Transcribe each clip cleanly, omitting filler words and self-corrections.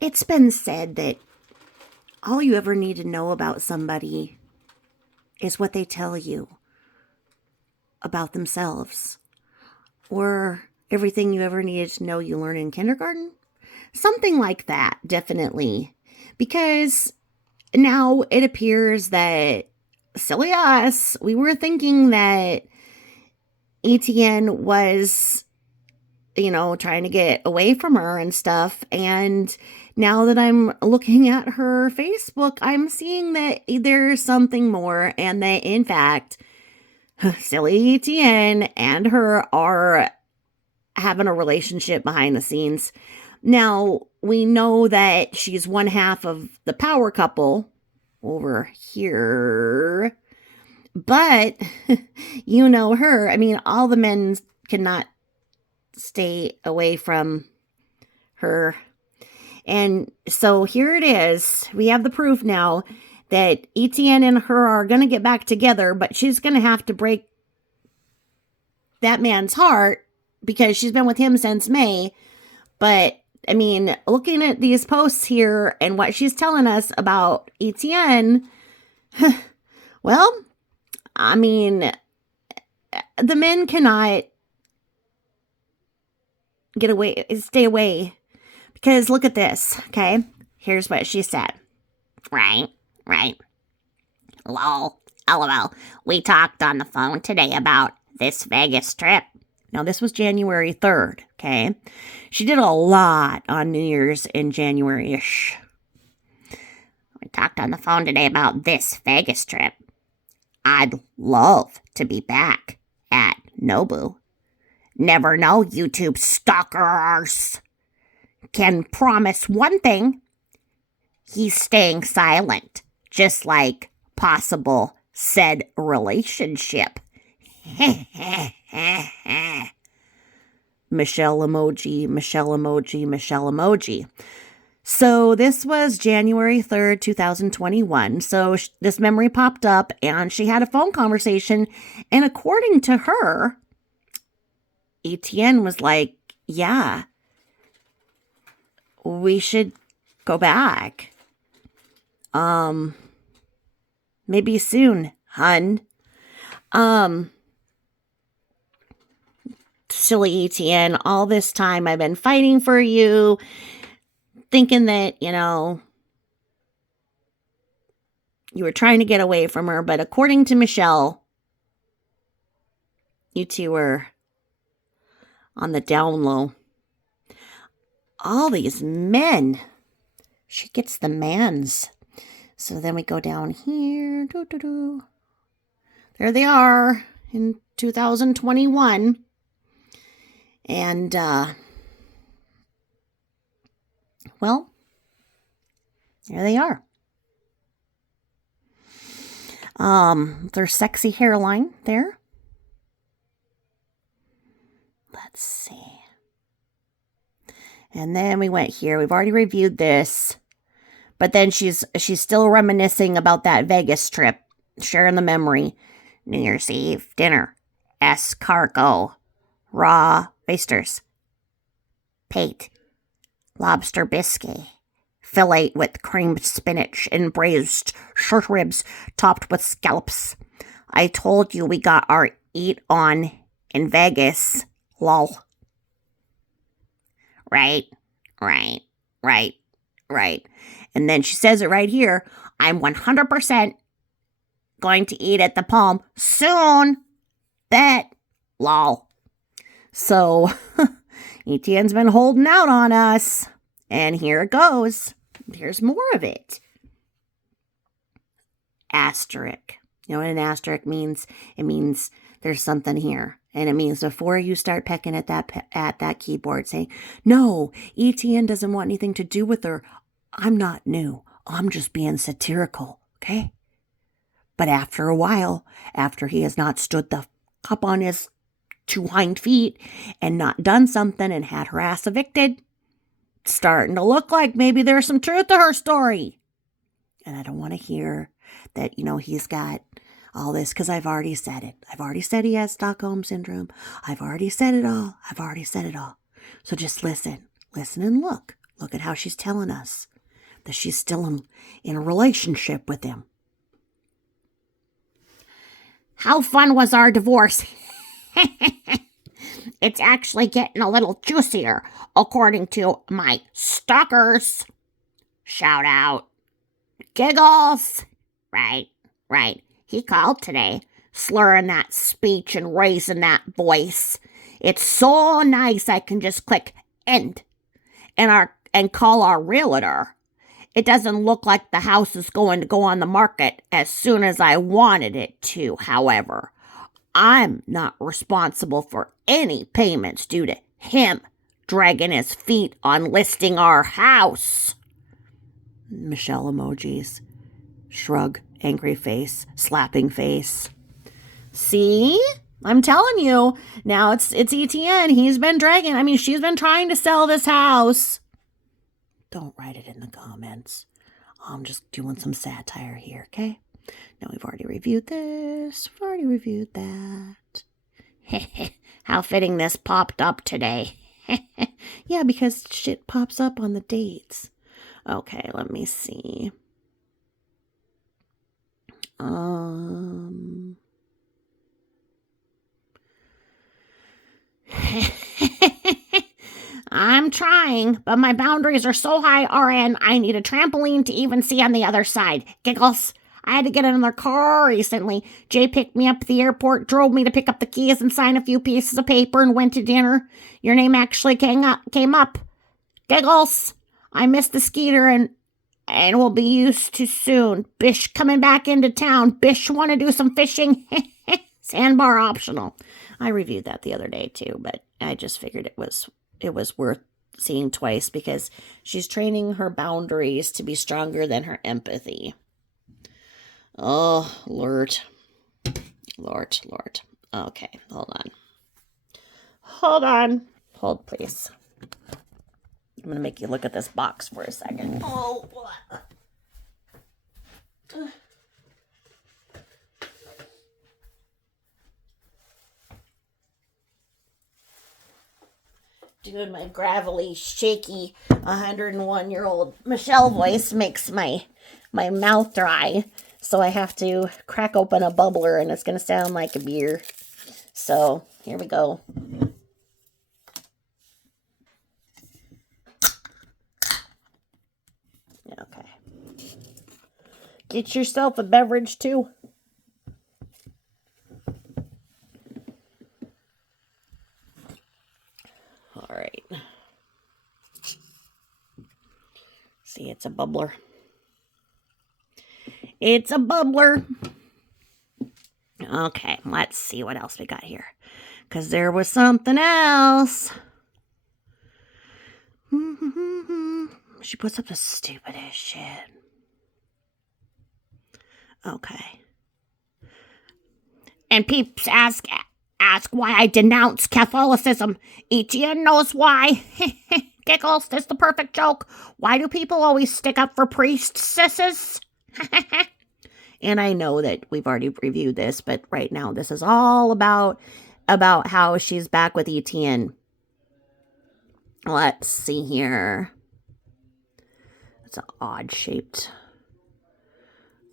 It's been said that all you ever need to know about somebody is what they tell you about themselves, or everything you ever needed to know you learn in kindergarten. Something like that, definitely. Because now it appears that, silly us, we were thinking that ATN was, trying to get away from her and stuff. And now that I'm looking at her Facebook, I'm seeing that there's something more, and that, in fact, silly ATN and her are having a relationship behind the scenes. Now, we know that she's one half of the power couple over here, but you know her. I mean, all the men cannot stay away from her. And so here it is. We have the proof now that Etienne and her are going to get back together, but she's going to have to break that man's heart because she's been with him since May. But I mean, looking at these posts here and what she's telling us about Etienne, well, I mean, the men cannot stay away. Because look at this, okay? Here's what she said. Right. Lol. LOL. We talked on the phone today about this Vegas trip. Now, this was January 3rd, okay? She did a lot on New Year's in January-ish. We talked on the phone today about this Vegas trip. I'd love to be back at Nobu. Never know, YouTube stalkers. Can promise one thing. He's staying silent, just like possible said relationship. Michelle emoji, Michelle emoji, Michelle emoji. So this was January 3rd, 2021. So this memory popped up and she had a phone conversation. And according to her, Etienne was like, yeah, we should go back. Maybe soon, hun. Silly Etienne, all this time I've been fighting for you, thinking that, you were trying to get away from her, but according to Michelle, you two were on the down low. All these men. She gets the mans. So then we go down here. There they are in 2021. And, well, there they are. Their sexy hairline there. Let's see. And then we went here. We've already reviewed this. But then she's still reminiscing about that Vegas trip, sharing the memory. New Year's Eve dinner. Escargot. Raw oysters. Pate. Lobster biscuit. Fillet with creamed spinach and braised short ribs topped with scallops. I told you we got our eat on in Vegas. Lol. Right. And then she says it right here. I'm 100% going to eat at the Palm soon. Bet. Lol. So, Etienne's been holding out on us. And here it goes. Here's more of it. Asterisk. You know what an asterisk means? It means there's something here. And it means before you start pecking at that keyboard saying, no, Etienne doesn't want anything to do with her. I'm not new. I'm just being satirical, okay? But after a while, after he has not stood the up on his two hind feet and not done something and had her ass evicted, it's starting to look like maybe there's some truth to her story. And I don't want to hear that, he's got all this because I've already said it. I've already said he has Stockholm Syndrome. I've already said it all. So just listen and look, Look at how she's telling us that she's still in a relationship with him. How fun was our divorce? It's actually getting a little juicier, according to my stalkers. Shout out. Giggles. Right. He called today, slurring that speech and raising that voice. It's so nice I can just click end and call our realtor. It doesn't look like the house is going to go on the market as soon as I wanted it to, however. I'm not responsible for any payments due to him dragging his feet on listing our house. Michelle emojis. Shrug, angry face, slapping face. See? I'm telling you. Now it's ETN. He's been dragging. I mean, she's been trying to sell this house. Don't write it in the comments. I'm just doing some satire here, okay? Now, we've already reviewed this. We've already reviewed that. How fitting this popped up today. Yeah, because shit pops up on the dates. Okay, let me see. I'm trying, but my boundaries are so high, RN, I need a trampoline to even see on the other side. Giggles. I had to get in another car recently. Jay picked me up at the airport, drove me to pick up the keys and sign a few pieces of paper, and went to dinner. Your name actually came up. Giggles. I missed the skeeter and will be used to soon. Bish coming back into town. Bish want to do some fishing? Sandbar optional. I reviewed that the other day too, but I just figured it was worth seeing twice because she's training her boundaries to be stronger than her empathy. Oh, Lord. Okay, hold on. Hold, please. I'm going to make you look at this box for a second. Oh, what? Dude, my gravelly, shaky, 101-year-old Michelle voice makes my mouth dry. So I have to crack open a bubbler, and it's going to sound like a beer. So, here we go. Okay. Get yourself a beverage, too. All right. See, it's a bubbler. It's a bubbler. Okay, let's see what else we got here. Because there was something else. She puts up the stupidest shit. Okay. And peeps ask why I denounce Catholicism. Etienne knows why. Giggles, this is the perfect joke. Why do people always stick up for priestesses? And I know that we've already reviewed this, but right now this is all about how she's back with Etienne. Let's see here. It's an odd shaped.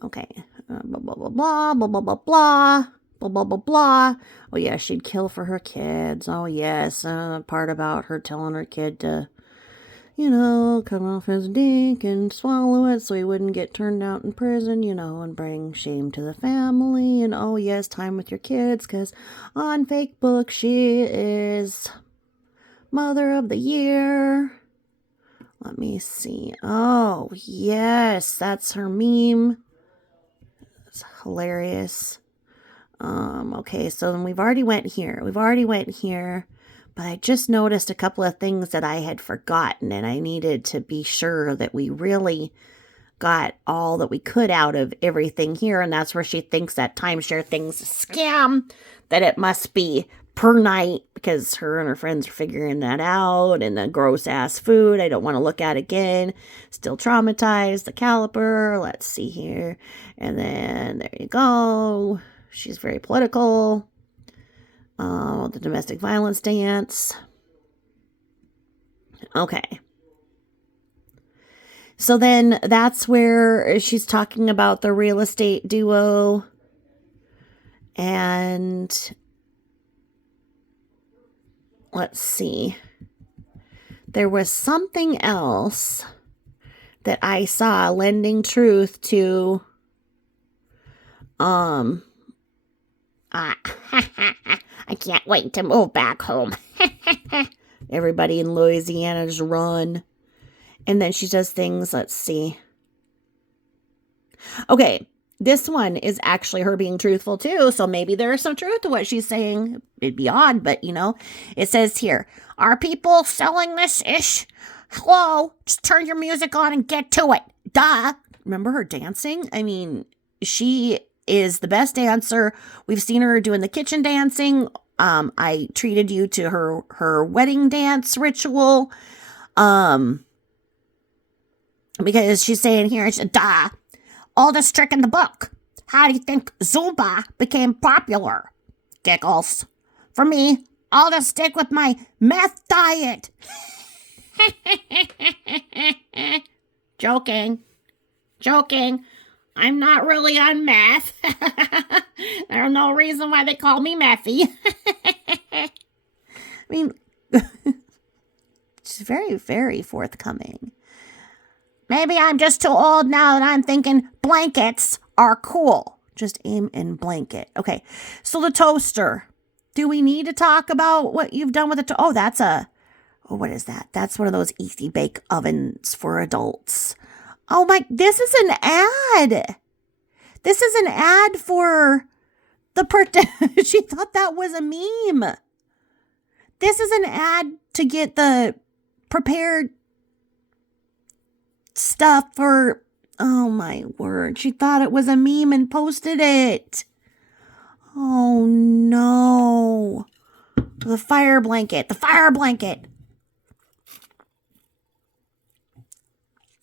Okay. Blah, blah, blah, blah, blah, blah, blah, blah. Blah, blah, blah, blah. Oh, yeah, she'd kill for her kids. Oh, yes. Part about her telling her kid to, cut off his dick and swallow it so he wouldn't get turned out in prison, and bring shame to the family. And, oh, yes, time with your kids, because on fakebuk, she is Mother of the Year. Let me see. Oh, yes, that's her meme. It's hilarious. Okay, so then we've already went here, but I just noticed a couple of things that I had forgotten, and I needed to be sure that we really got all that we could out of everything here, and that's where she thinks that timeshare thing's a scam, that it must be per night, because her and her friends are figuring that out, and the gross-ass food I don't want to look at again, still traumatized, the caliper, let's see here, and then there you go. She's very political. The domestic violence dance. Okay. So then that's where she's talking about the real estate duo. And let's see. There was something else that I saw lending truth to I can't wait to move back home. everybody in Louisiana just run. And then she does things, let's see. Okay, this one is actually her being truthful too, so maybe there is some truth to what she's saying. It'd be odd, but it says here, Are people selling this ish? Hello, just turn your music on and get to it. Duh. remember her dancing? I mean, she is the best dancer. We've seen her doing the kitchen dancing. I treated you to her wedding dance ritual. Because she's saying here, duh. Oldest trick in the book. How do you think Zumba became popular? Giggles. For me, I'll just stick with my meth diet. Joking. I'm not really on meth. There's no reason why they call me Methy. I mean, she's very, very forthcoming. Maybe I'm just too old now that I'm thinking blankets are cool. Just aim and blanket. Okay, so the toaster. Do we need to talk about what you've done with the what is that? That's one of those easy bake ovens for adults. Oh my, this is an ad. This is an ad for the she thought that was a meme. This is an ad to get the prepared stuff for, oh my word. She thought it was a meme and posted it. Oh no. The fire blanket.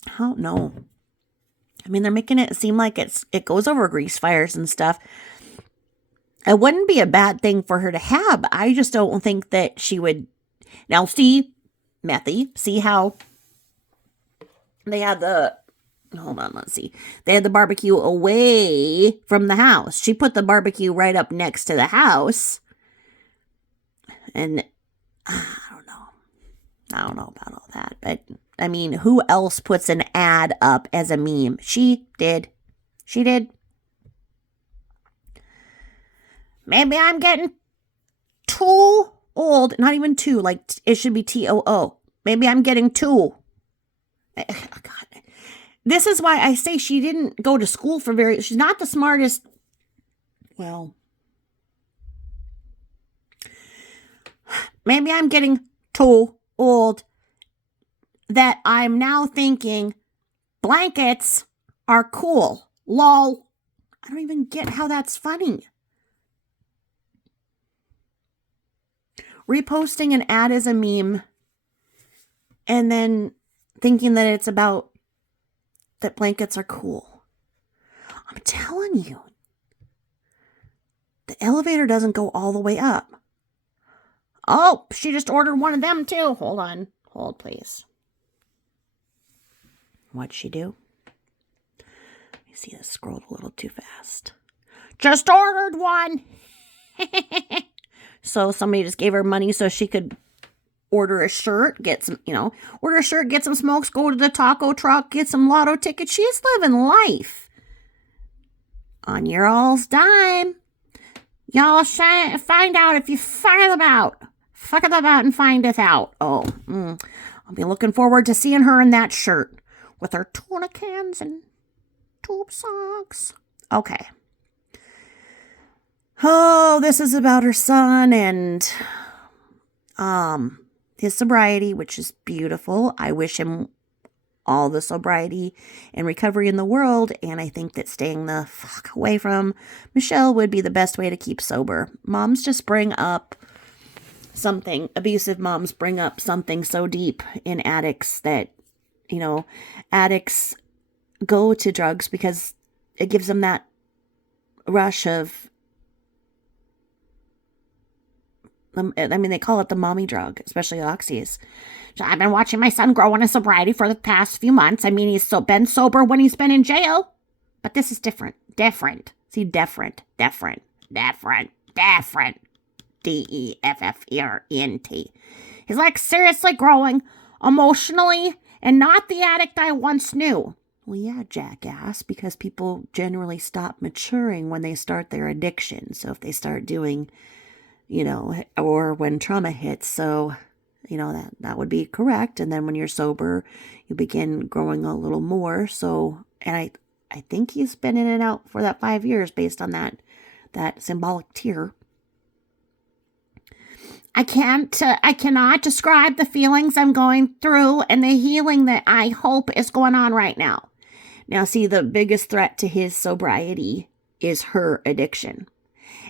I don't know. I mean, they're making it seem like it goes over grease fires and stuff. It wouldn't be a bad thing for her to have. I just don't think that she would. Now, see, Methy, see how they had hold on, let's see. They had the barbecue away from the house. She put the barbecue right up next to the house. And I don't know about all that. But, I mean, who else puts an ad up as a meme? She did. Maybe I'm getting too old. Not even two. Like, it should be TOO. Maybe I'm getting too. Oh, God. This is why I say she didn't go to school she's not the smartest. Well, maybe I'm getting too old that I'm now thinking blankets are cool. Lol. I don't even get how that's funny. Reposting an ad as a meme and then thinking that it's about that blankets are cool. I'm telling you, the elevator doesn't go all the way up. Oh, she just ordered one of them too. Hold please. What'd she do? Let me see, this scrolled a little too fast. Just ordered one. So somebody just gave her money so she could order a shirt, get some smokes, go to the taco truck, get some lotto tickets. She's living life. On your all's dime. Y'all find out if you fucketh about. Fucketh about and findeth out. Oh, I'll be looking forward to seeing her in that shirt with her tuna cans and tube socks. Okay. Oh, this is about her son and his sobriety, which is beautiful. I wish him all the sobriety and recovery in the world, and I think that staying the fuck away from Michelle would be the best way to keep sober. Moms just bring up something, abusive moms bring up something so deep in addicts that, addicts go to drugs because it gives them that rush of I mean, they call it the mommy drug, especially oxys. So I've been watching my son grow in his sobriety for the past few months. I mean, he's been sober when he's been in jail. But this is different. Different. See, different. DEFFERENT. He's like seriously growing emotionally and not the addict I once knew. Well, yeah, jackass, because people generally stop maturing when they start their addiction. So if they start doing, or when trauma hits. So, that would be correct. And then when you're sober, you begin growing a little more. So, and I think he's been in and out for that 5 years based on that symbolic tear. I cannot describe the feelings I'm going through and the healing that I hope is going on right now. Now, see, the biggest threat to his sobriety is her addiction.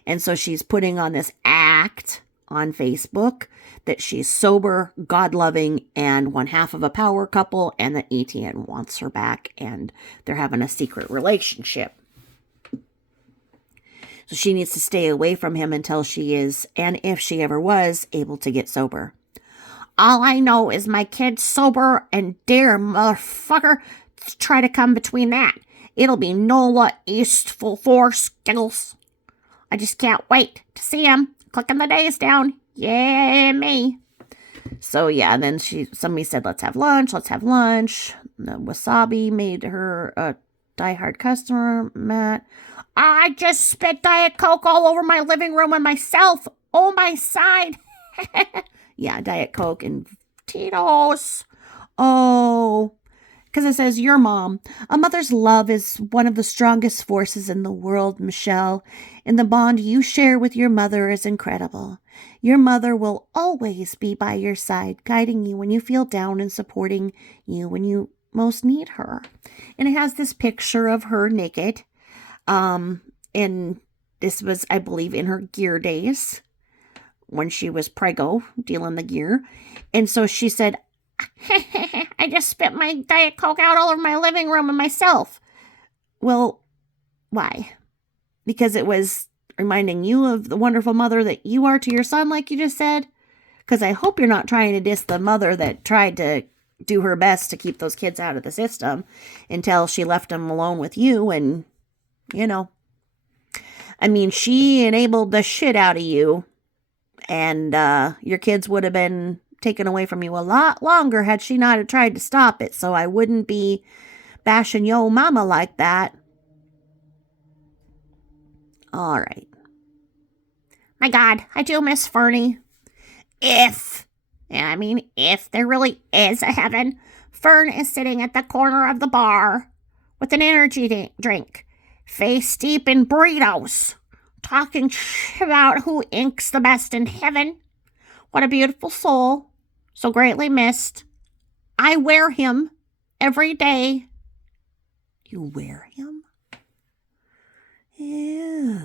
And so she's putting on this act on Facebook that she's sober, God-loving, and one half of a power couple, and that ATM wants her back, and they're having a secret relationship. So she needs to stay away from him until she is, and if she ever was, able to get sober. All I know is my kid's sober, and dare motherfucker try to come between that. It'll be Nola East full force Skittles. I just can't wait to see him clicking the days down. Yeah, me. So yeah, and then somebody said, let's have lunch. The Wasabi made her a diehard customer, Matt. I just spit Diet Coke all over my living room and myself. Oh, my side. Yeah, Diet Coke and Tito's. Oh, because it says, your mom. A mother's love is one of the strongest forces in the world, Michelle. And the bond you share with your mother is incredible. Your mother will always be by your side, guiding you when you feel down and supporting you when you most need her. And it has this picture of her naked. And this was, I believe, in her gear days when she was preggo, dealing the gear. And so she said, I just spit my Diet Coke out all over my living room and myself. Well, why? Because it was reminding you of the wonderful mother that you are to your son, like you just said? Because I hope you're not trying to diss the mother that tried to do her best to keep those kids out of the system until she left them alone with you and, I mean, she enabled the shit out of you, and your kids would have been taken away from you a lot longer had she not have tried to stop it. So I wouldn't be bashing yo mama like that. All right. My God, I do miss Fernie. If there really is a heaven, Fern is sitting at the corner of the bar with an energy drink, face deep in burritos, talking about who inks the best in heaven. What a beautiful soul. So greatly missed. I wear him every day. You wear him? Ew.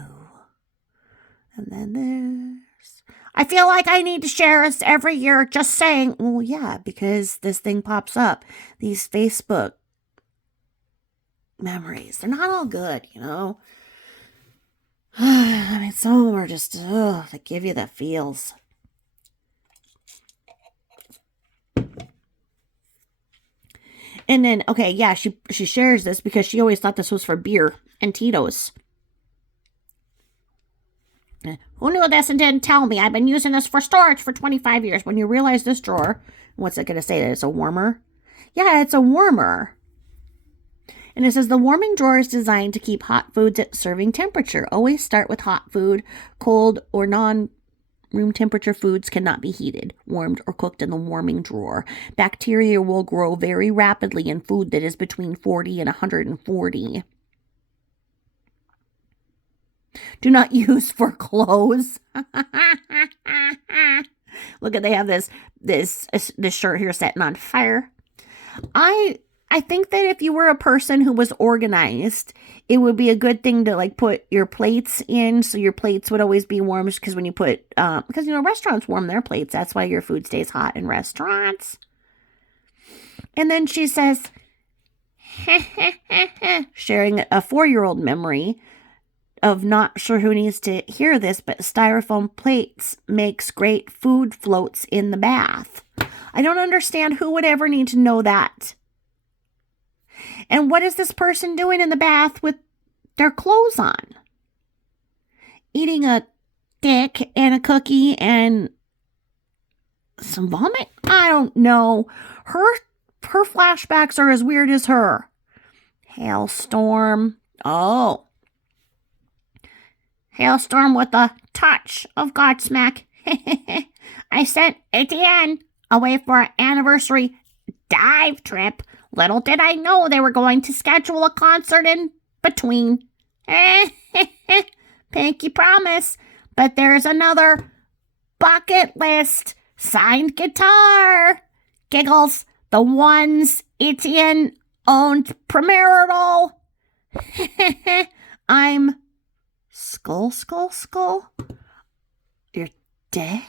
And then there's... I feel like I need to share this every year, just saying. Well, yeah, because this thing pops up. These Facebook memories. They're not all good, I mean, some of them are just, they give you the feels. And then, okay, yeah, she shares this because she always thought this was for beer and Tito's. Who knew this and didn't tell me? I've been using this for storage for 25 years. When you realize this drawer, what's it going to say? That it's a warmer? Yeah, it's a warmer. And it says the warming drawer is designed to keep hot foods at serving temperature. Always start with hot food. Cold or non-room temperature foods cannot be heated, warmed, or cooked in the warming drawer. Bacteria will grow very rapidly in food that is between 40 and 140. Do not use for clothes. Look at, they have this shirt here setting on fire. I think that if you were a person who was organized, it would be a good thing to like put your plates in, so your plates would always be warm, because when you put, because restaurants warm their plates, that's why your food stays hot in restaurants. And then she says, sharing a 4-year-old memory, of not sure who needs to hear this, but styrofoam plates makes great food floats in the bath. I don't understand who would ever need to know that. And what is this person doing in the bath with their clothes on? Eating a dick and a cookie and some vomit? I don't know. Her flashbacks are as weird as her. Hailstorm. Oh. Hailstorm with a touch of Godsmack. I sent ATM away for an anniversary dive trip. Little did I know they were going to schedule a concert in between. Pinky promise. But there's another bucket list signed guitar. Giggles. The ones Etienne owned premarital. I'm skull. You're dead?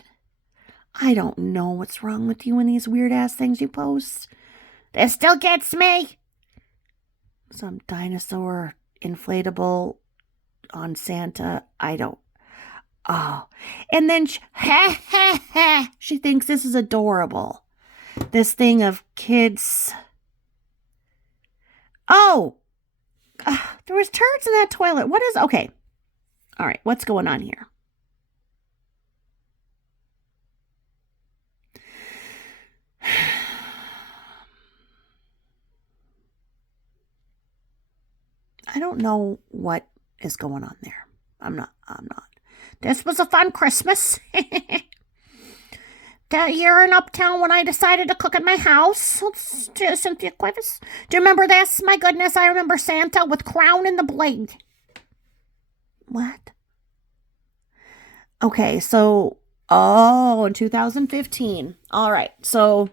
I don't know what's wrong with you and these weird-ass things you post. This still gets me. Some dinosaur inflatable on Santa. I don't. Oh. And then she thinks this is adorable. This thing of kids. Oh. There was turds in that toilet. What is... Okay. All right. What's going on here? I don't know what is going on there. I'm not. This was a fun Christmas. That year in Uptown when I decided to cook at my house. Cynthia Cuevas. Do you remember this? My goodness, I remember Santa with crown and the blade. What? Okay, so... Oh, in 2015. All right, so...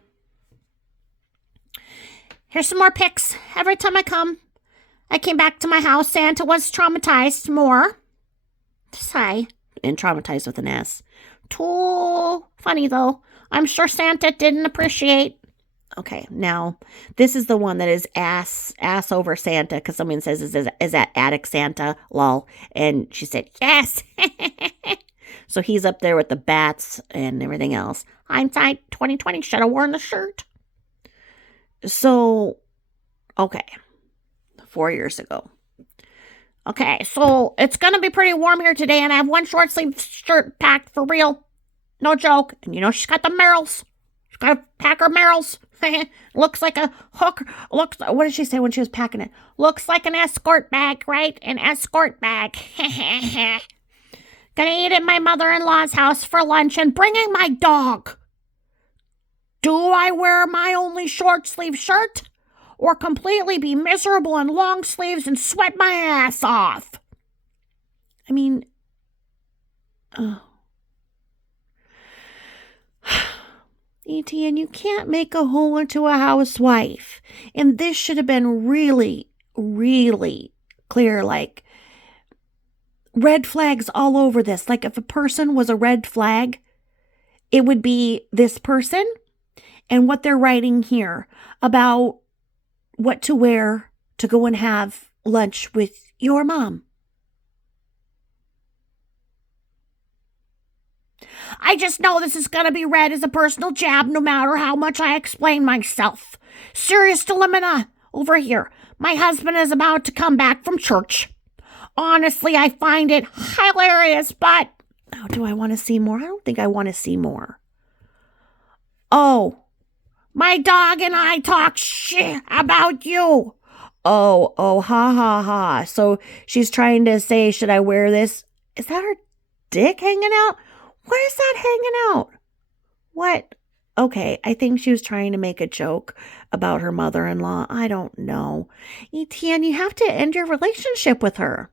Here's some more pics. Every time I came back to my house, Santa was traumatized more. Sigh. And traumatized with an S. Too funny, though. I'm sure Santa didn't appreciate. Okay, now, this is the one that is ass over Santa, because someone says, is that attic Santa? Lol. And she said, yes. So he's up there with the bats and everything else. Hindsight 2020, should have worn the shirt. So, okay. 4 years ago. Okay, so it's going to be pretty warm here today, and I have one short sleeve shirt packed for real. No joke. And you know she's got the Merrills. She's got to pack her Merrills. Looks like a hook. What did she say when she was packing it? Looks like an escort bag, right? An escort bag. Gonna eat at my mother-in-law's house for lunch and bringing my dog. Do I wear my only short sleeve shirt? Or completely be miserable in long sleeves and sweat my ass off? I mean, oh. Etienne, you can't make a whore into a housewife. And this should have been really, really clear, like red flags all over this. Like if a person was a red flag, it would be this person and what they're writing here about what to wear to go and have lunch with your mom. I just know this is going to be read as a personal jab no matter how much I explain myself. Serious dilemma over here. My husband is about to come back from church. Honestly, I find it hilarious, but... Oh, do I want to see more? I don't think I want to see more. Oh. My dog and I talk shit about you. Oh, ha. So she's trying to say, should I wear this? Is that her dick hanging out? What is that hanging out? What? Okay, I think she was trying to make a joke about her mother-in-law. I don't know. Etienne, you have to end your relationship with her.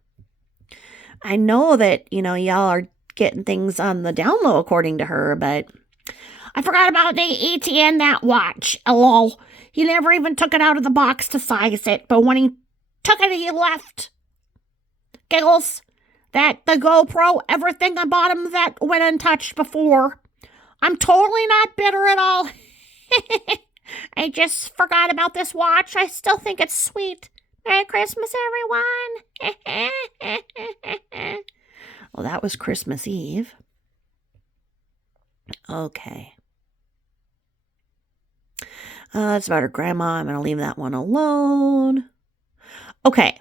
I know that, y'all are getting things on the down low according to her, but... I forgot about the ATM that watch. Lol. He never even took it out of the box to size it, but when he took it, he left. Giggles. That the GoPro, everything I bought him that went untouched before. I'm totally not bitter at all. I just forgot about this watch. I still think it's sweet. Merry Christmas, everyone. Well, that was Christmas Eve. Okay. It's about her grandma. I'm going to leave that one alone. Okay.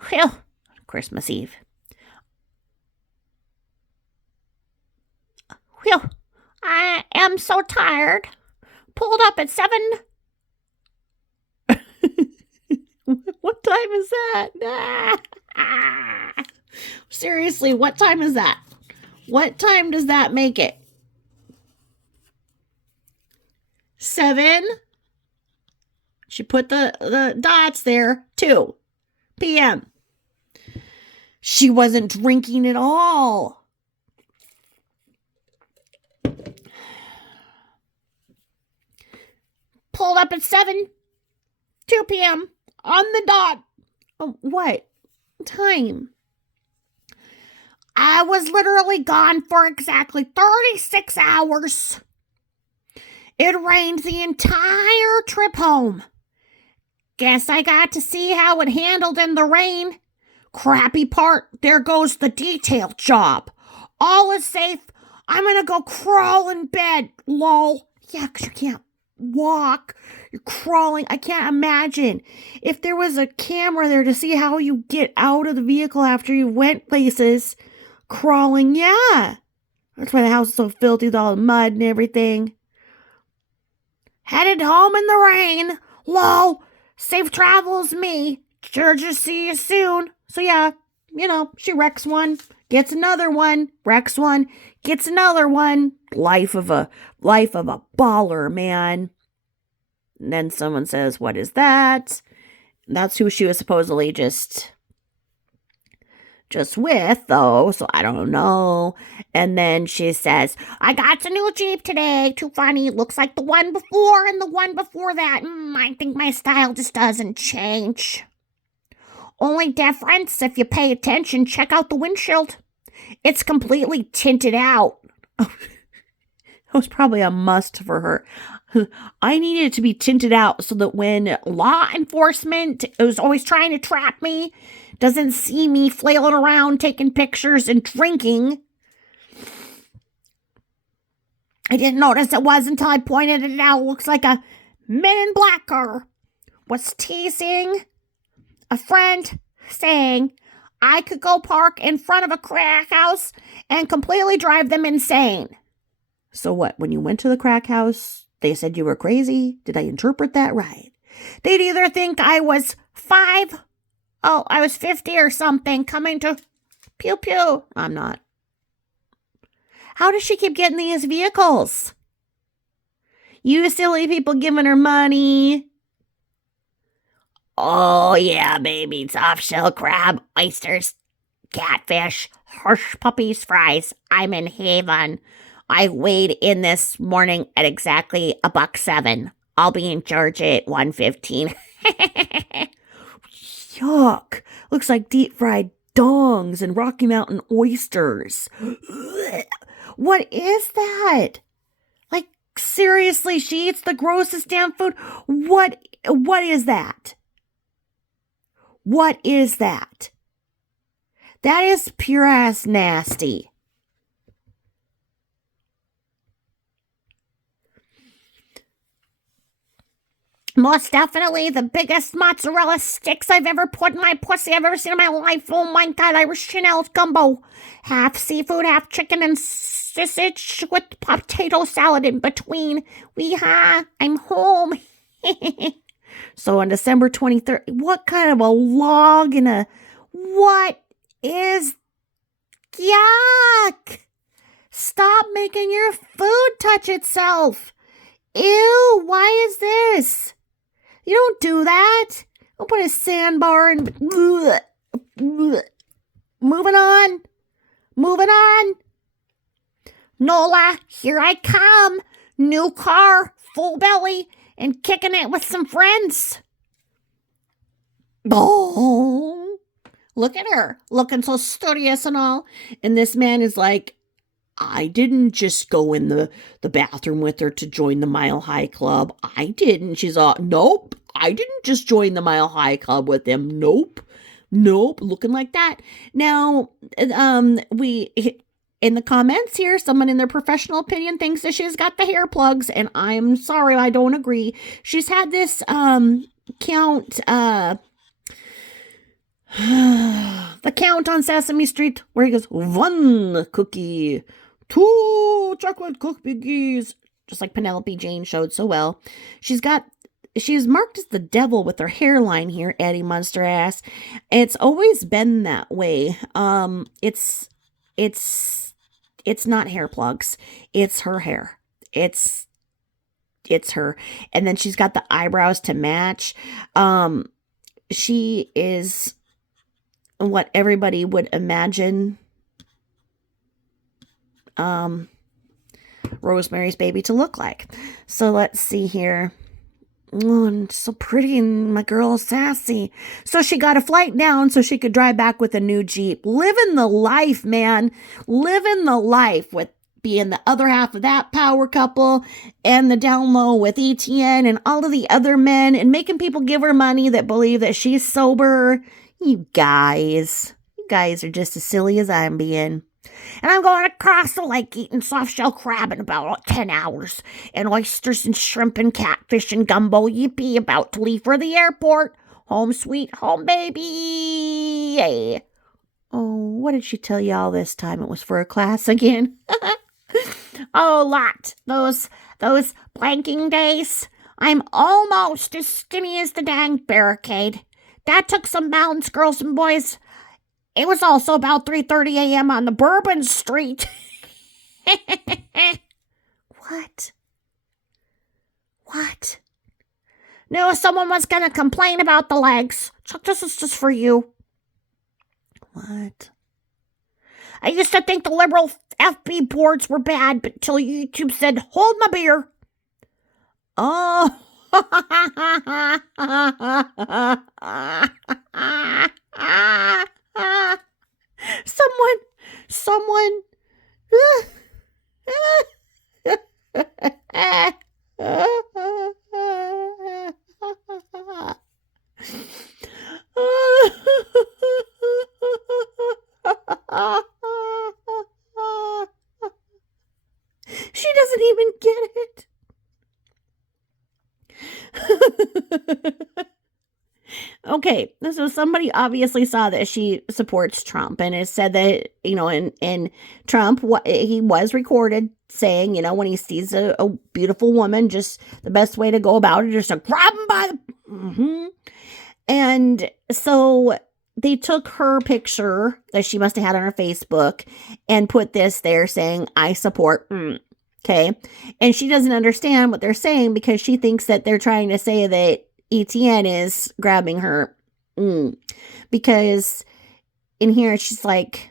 Phew. Christmas Eve. Phew. I am so tired. Pulled up at 7. What time is that? Seriously, what time is that? What time does that make it? 7. She put the dots there. 2 p.m. She wasn't drinking at all. Pulled up at 7, 2 p.m. on the dot. Oh, what time? I was literally gone for exactly 36 hours. It rained the entire trip home. Guess I got to see how it handled in the rain. Crappy part, there goes the detail job. All is safe. I'm gonna go crawl in bed, lol. Yeah, 'cause you can't walk. You're crawling. I can't imagine. If there was a camera there to see how you get out of the vehicle after you went places, crawling, yeah. That's why the house is so filthy with all the mud and everything. Headed home in the rain. Lol. Safe travels, me. Georgia, see you soon. So yeah, she wrecks one, gets another one, wrecks one, gets another one. Life of a baller, man. And then someone says, "What is that?" That's who she was supposedly just with, though, so I don't know. And then she says, I got a new Jeep today. Too funny. Looks like the one before and the one before that. I think my style just doesn't change. Only difference, if you pay attention, check out the windshield. It's completely tinted out. That was probably a must for her. I needed it to be tinted out so that when law enforcement is always trying to trap me, doesn't see me flailing around taking pictures and drinking. I didn't notice it was until I pointed it out. It looks like a Men in Black car. Was teasing a friend, saying I could go park in front of a crack house and completely drive them insane. So what, when you went to the crack house, they said you were crazy? Did I interpret that right? They'd either think I was 5, I was 50 or something, coming to pew pew. I'm not. How does she keep getting these vehicles? You silly people giving her money. Oh, yeah, baby. Soft shell crab, oysters, catfish, hush puppies, fries. I'm in heaven. I weighed in this morning at exactly $1.07. I'll be in Georgia at 1:15. Yuck. Looks like deep fried dongs and Rocky Mountain oysters. What is that? Like, seriously, she eats the grossest damn food. What is that? What is that? That is pure ass nasty. Most definitely the biggest mozzarella sticks I've ever put in my pussy I've ever seen in my life. Oh my God, Irish Chanel gumbo. Half seafood, half chicken and sausage with potato salad in between. Weehaw, I'm home. So on December 23rd, what kind of a log and what is, yuck. Stop making your food touch itself. Ew, why is this? You don't do that. Don't put a sandbar and moving on. Nola, here I come. New car, full belly, and kicking it with some friends. Oh, look at her, looking so studious and all. And this man is like, I didn't just go in the bathroom with her to join the Mile High Club. I didn't. She's all, nope. I didn't just join the Mile High Club with them. Nope. Nope. Looking like that. Now, we in the comments here, someone in their professional opinion thinks that she's got the hair plugs, and I'm sorry, I don't agree. She's had this count the count on Sesame Street where he goes 1 cookie, 2 chocolate cookies, just like Penelope Jane showed so well. She's marked as the devil with her hairline here, Eddie Munster ass. It's always been that way. It's not hair plugs. It's her hair. It's her. And then she's got the eyebrows to match. She is what everybody would imagine Rosemary's Baby to look like. So let's see here. Oh, and so pretty, and my girl is sassy. So she got a flight down so she could drive back with a new Jeep. Living the life, man. Living the life with being the other half of that power couple and the down low with ETN and all of the other men and making people give her money that believe that she's sober. You guys are just as silly as I'm being. And I'm going across the lake eating soft shell crab in about 10 hours. And oysters and shrimp and catfish and gumbo. Yippee, about to leave for the airport. Home sweet home, baby. Yay. Oh, what did she tell you all this time? It was for a class again. Oh, lot. Those blanking days. I'm almost as skinny as the dang barricade. That took some balance, girls and boys. It was also about 3:30 a.m. on the Bourbon Street. What? Knew someone was going to complain about the legs. Chuck, this is just for you. What? I used to think the liberal FB boards were bad, but till YouTube said, hold my beer. Oh. Someone. She doesn't even get it. Okay, so somebody obviously saw that she supports Trump and has said that, and Trump, he was recorded saying, when he sees a beautiful woman, just the best way to go about it is to grab him by the... And so they took her picture that she must have had on her Facebook and put this there saying, I support... Okay, and she doesn't understand what they're saying because she thinks that they're trying to say that ETN is grabbing her. Because in here she's like,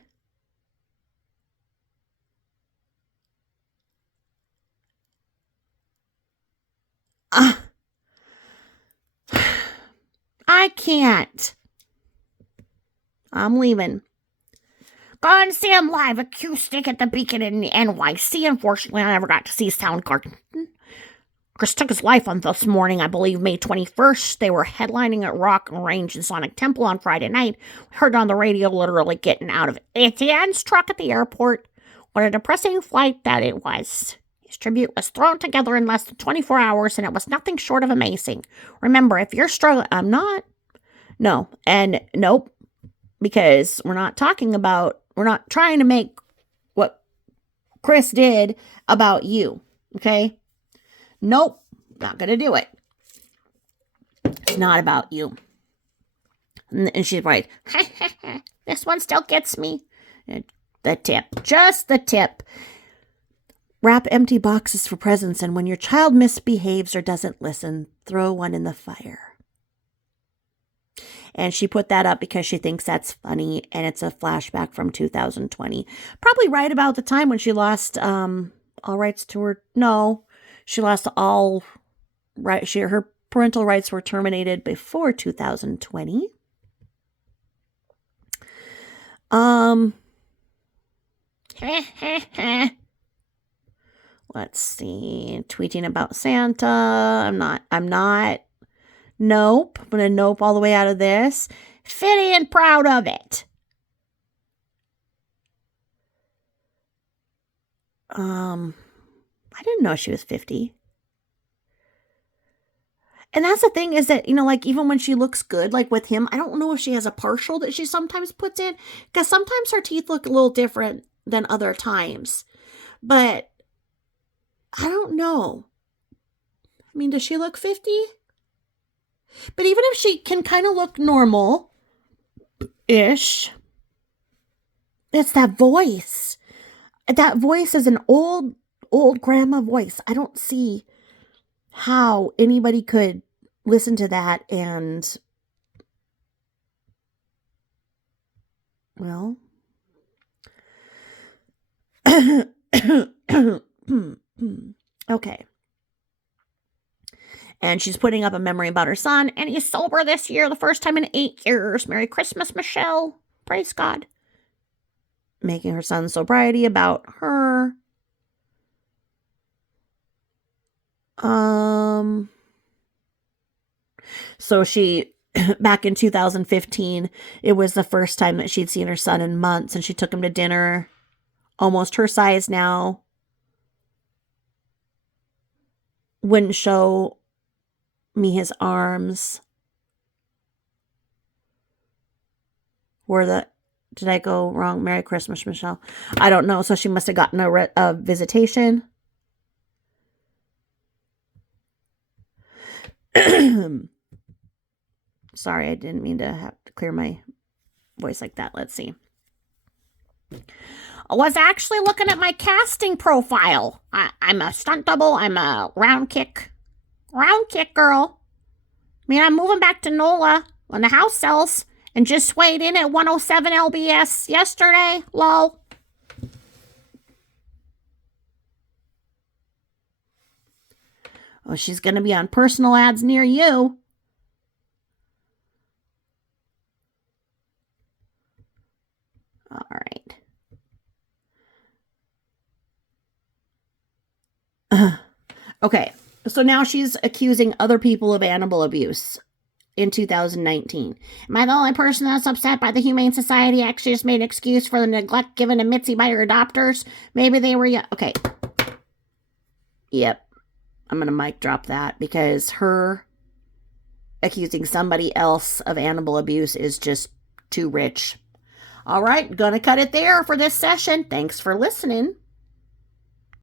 I can't. I'm leaving. Go and see him live acoustic at the Beacon in NYC. Unfortunately, I never got to see Soundgarden. Chris took his life on this morning, I believe, May 21st. They were headlining at Rock and Range and Sonic Temple on Friday night. We heard on the radio literally getting out of Etienne's truck at the airport. What a depressing flight that it was. His tribute was thrown together in less than 24 hours, and it was nothing short of amazing. Remember, if you're struggling... I'm not. No. And nope. Because we're not trying to make what Chris did about you. Okay? Nope, not gonna do it. It's not about you. And she's right. This one still gets me. The tip. Just the tip. Wrap empty boxes for presents, and when your child misbehaves or doesn't listen, throw one in the fire. And she put that up because she thinks that's funny, and it's a flashback from 2020. Probably right about the time when she lost all rights to her... No. She lost all right. Her parental rights were terminated before 2020. Let's see. Tweeting about Santa. I'm not. Nope. I'm going to nope all the way out of this. Fitty and proud of it. I didn't know she was 50. And that's the thing is that, like even when she looks good, like with him, I don't know if she has a partial that she sometimes puts in, because sometimes her teeth look a little different than other times. But I don't know. I mean, does she look 50? But even if she can kind of look normal-ish, it's that voice. That voice is an old grandma voice. I don't see how anybody could listen to that and, well, okay. And she's putting up a memory about her son, And he's sober this year, the first time in 8 years. Merry Christmas, Michelle. Praise God. making her son's sobriety about her. So she, back in 2015, it was the first time that she'd seen her son in months, and she took him to dinner, almost her size now. Wouldn't show me his arms. Did I go wrong? Merry Christmas, Michelle. I don't know. So she must have gotten a visitation. Sorry, I didn't mean to have to clear my voice like that. Let's see. I was actually looking at my casting profile. I'm a stunt double. I'm a round kick girl. I mean, I'm moving back to NOLA when the house sells and just weighed in at 107 lbs yesterday. Lol. Oh, she's going to be on personal ads near you. All right. Okay. So now she's accusing other people of animal abuse in 2019. Am I the only person that's upset by the Humane Society actually just made an excuse for the neglect given to Mitzi by her adopters? Maybe they were young. Okay. Yep. I'm going to mic drop that, because her accusing somebody else of animal abuse is just too rich. All right. Gonna cut it there for this session. Thanks for listening.